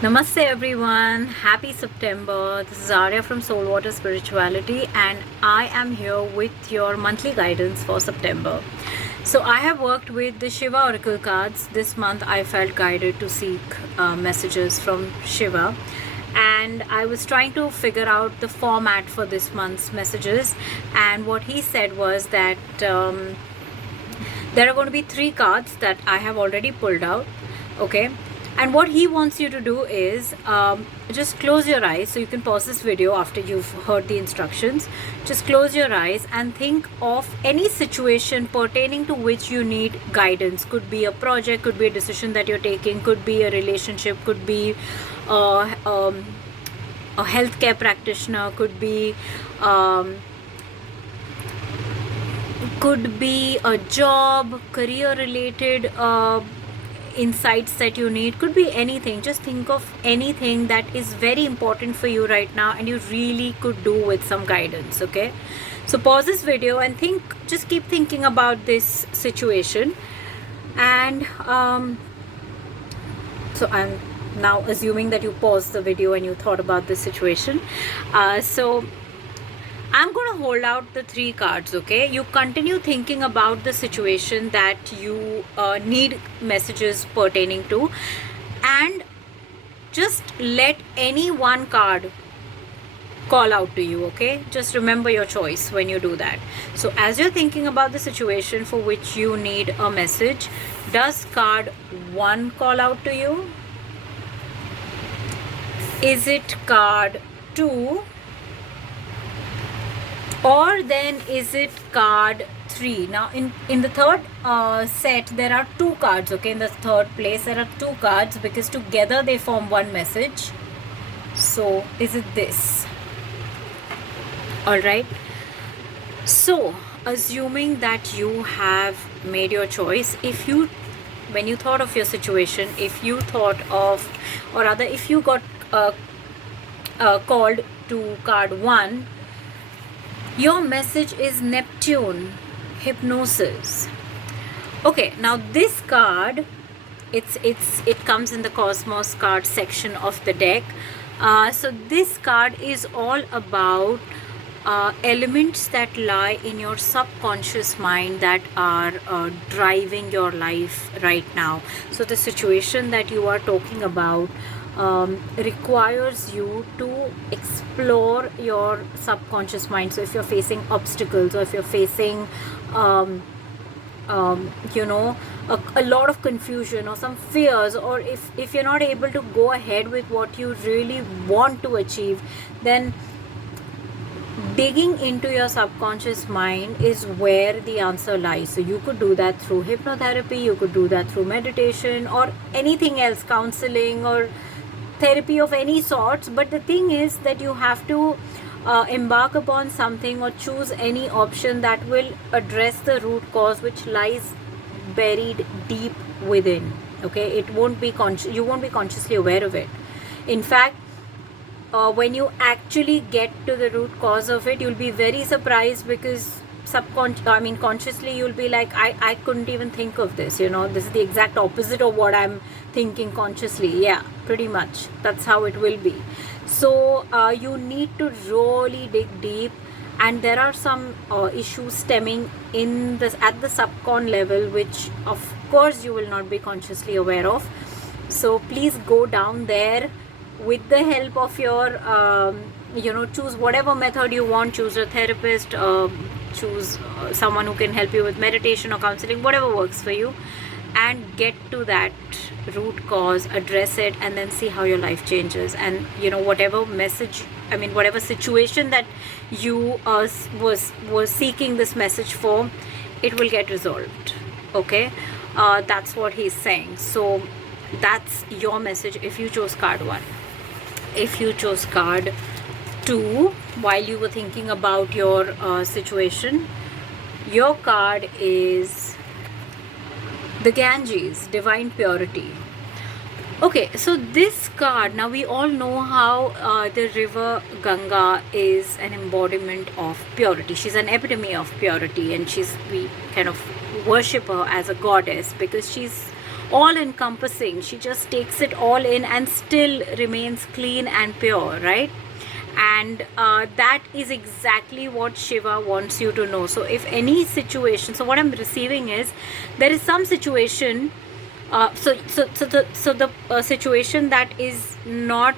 Namaste everyone, happy September. This is Arya from Soul Water Spirituality, and I am here with your monthly guidance for September. So I have worked with the Shiva Oracle cards. This month I felt guided to seek messages from Shiva, and I was trying to figure out the format for this month's messages, and what he said was that there are going to be 3 cards that I have already pulled out. Okay, and what he wants you to do is just close your eyes. So you can pause this video after you've heard the instructions. Just close your eyes and think of any situation pertaining to which you need guidance. Could be a project, could be a decision that you're taking, could be a relationship, could be a healthcare practitioner, could be a job, career related insights that you need. Could be anything. Just think of anything that is very important for you right now and you really could do with some guidance. Okay, so pause this video and just keep thinking about this situation. And so I'm now assuming that you paused the video and you thought about this situation. So I'm going to hold out the 3 cards, okay? You continue thinking about the situation that you need messages pertaining to, and just let any one card call out to you, okay? Just remember your choice when you do that. So as you're thinking about the situation for which you need a message, does card 1 call out to you? Is it card 2? Or then is it card 3? Now in the third set there are 2 cards, okay? In the third place there are 2 cards because together they form one message. So is it this? Alright, so assuming that you have made your choice, when you thought of your situation, if you thought of, or rather if you got called to card 1, your message is Neptune, hypnosis. Okay, now this card, it comes in the Cosmos card section of the deck. So this card is all about elements that lie in your subconscious mind that are driving your life right now. So the situation that you are talking about requires you to explore your subconscious mind. So if you're facing obstacles, or if you're facing a lot of confusion or some fears, or if you're not able to go ahead with what you really want to achieve, then digging into your subconscious mind is where the answer lies. So you could do that through hypnotherapy, you could do that through meditation, or anything else, counseling or therapy of any sorts. But the thing is that you have to embark upon something or choose any option that will address the root cause which lies buried deep within. Okay, you won't be consciously aware of it. In fact, when you actually get to the root cause of it, you'll be very surprised, because consciously you'll be like, I couldn't even think of this, this is the exact opposite of what I'm thinking consciously. Yeah, pretty much that's how it will be. So you need to really dig deep, and there are some issues stemming at the subcon level, which of course you will not be consciously aware of. So please go down there with the help of your choose whatever method you want. Choose a therapist, choose someone who can help you with meditation or counseling, whatever works for you, and get to that root cause, address it, and then see how your life changes. And whatever situation that you was seeking this message for, it will get resolved. Okay, that's what he's saying. So that's your message if you chose card 1. If you chose card 2 while you were thinking about your situation, your card is the Ganges, divine purity. Okay, so this card, now we all know how the river Ganga is an embodiment of purity. She's an epitome of purity, and we kind of worship her as a goddess because she's all encompassing. She just takes it all in and still remains clean and pure, right? And that is exactly what Shiva wants you to know. So if any situation, so what I'm receiving is, there is some situation, the situation that is not,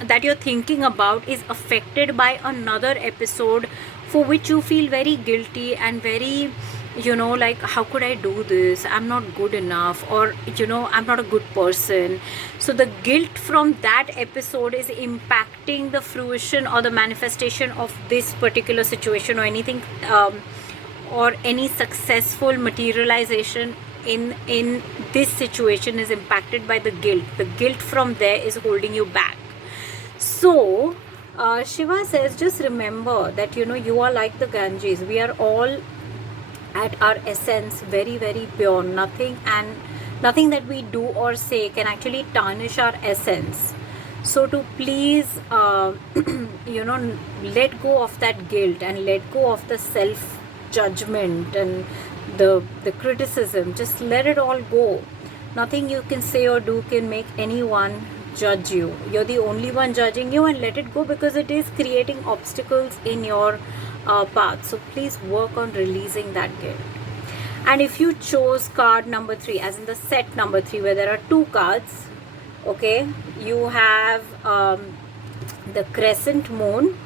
that you're thinking about, is affected by another episode for which you feel very guilty and very, like, how could I do this? I'm not good enough, or, I'm not a good person. So the guilt from that episode is impacting the fruition or the manifestation of this particular situation, or anything, or any successful materialization in this situation is impacted by the guilt. The guilt from there is holding you back. So Shiva says, just remember that you are like the Ganges. We are all at our essence very, very pure. Nothing that we do or say can actually tarnish our essence. So to please let go of that guilt, and let go of the self judgment and the criticism. Just let it all go. Nothing you can say or do can make anyone judge you. You're the only one judging you, and let it go, because it is creating obstacles in your path. So please work on releasing that guilt. And if you chose card number 3, as in the set number 3, where there are 2 cards, okay, you have the crescent moon,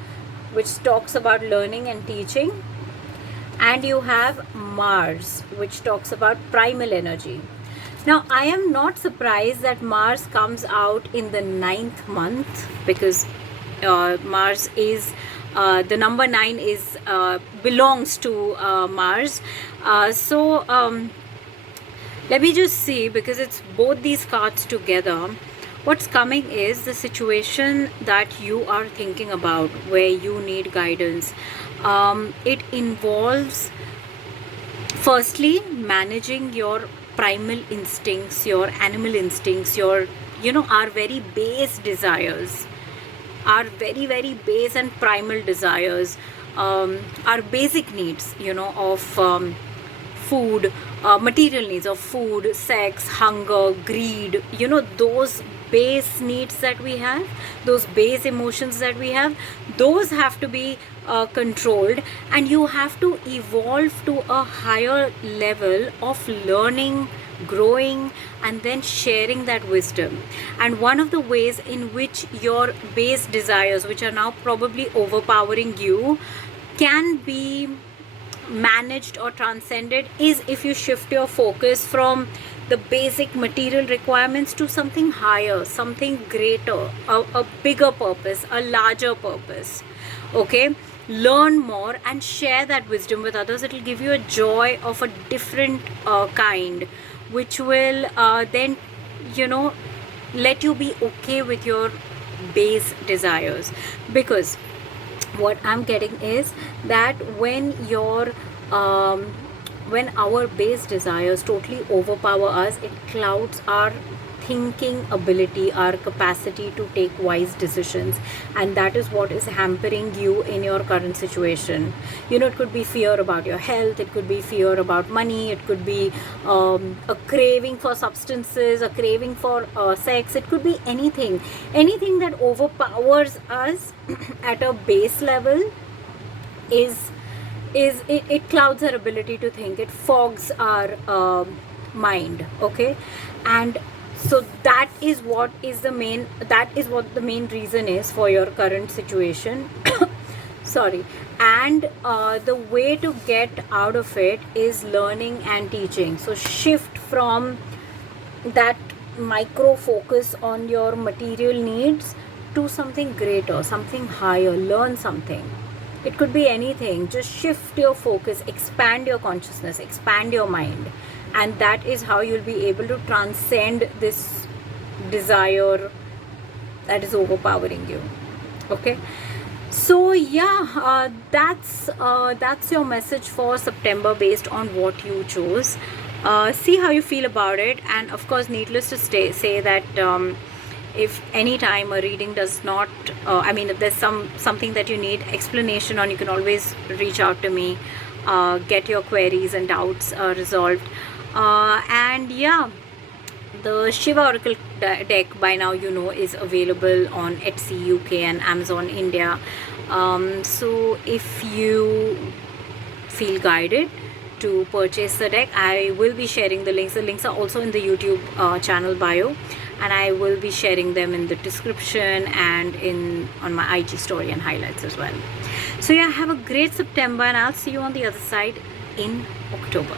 which talks about learning and teaching, and you have Mars, which talks about primal energy. Now, I am not surprised that Mars comes out in the 9th month, because Mars is, the number 9 is, belongs to Mars. So let me just see, because it's both these cards together. What's coming is the situation that you are thinking about, where you need guidance. It involves, firstly, managing your primal instincts, your animal instincts, your, our very base desires, our very, very base and primal desires, our basic needs, of food, material needs of food, sex, hunger, greed, those base needs that we have, those base emotions that we have, those have to be controlled, and you have to evolve to a higher level of learning, growing, and then sharing that wisdom. And one of the ways in which your base desires, which are now probably overpowering you, can be managed or transcended, is if you shift your focus from the basic material requirements to something higher, something greater, a bigger purpose, a larger purpose. Okay, learn more and share that wisdom with others. It will give you a joy of a different kind, which will then let you be okay with your base desires. Because what I'm getting is that when our base desires totally overpower us, it clouds our thinking ability, our capacity to take wise decisions, and that is what is hampering you in your current situation. It could be fear about your health, it could be fear about money, it could be a craving for substances, a craving for sex, it could be anything that overpowers us at a base level. It clouds our ability to think, it fogs our mind. Okay, and so that is what the main reason is for your current situation. Sorry. And the way to get out of it is learning and teaching. So shift from that micro focus on your material needs to something greater, something higher. Learn something. It could be anything. Just shift your focus, expand your consciousness, expand your mind. And that is how you'll be able to transcend this desire that is overpowering you. Okay. So yeah, that's your message for September based on what you chose. See how you feel about it. And of course, needless to say that if any time a reading does not, if there's something that you need explanation on, you can always reach out to me, get your queries and doubts resolved. And yeah, The Shiva Oracle deck, by now you know, is available on Etsy UK and Amazon India. So if you feel guided to purchase the deck, I will be sharing the links. The links are also in the YouTube channel bio, and I will be sharing them in the description and on my IG story and highlights as well. So yeah, have a great September, and I'll see you on the other side in October.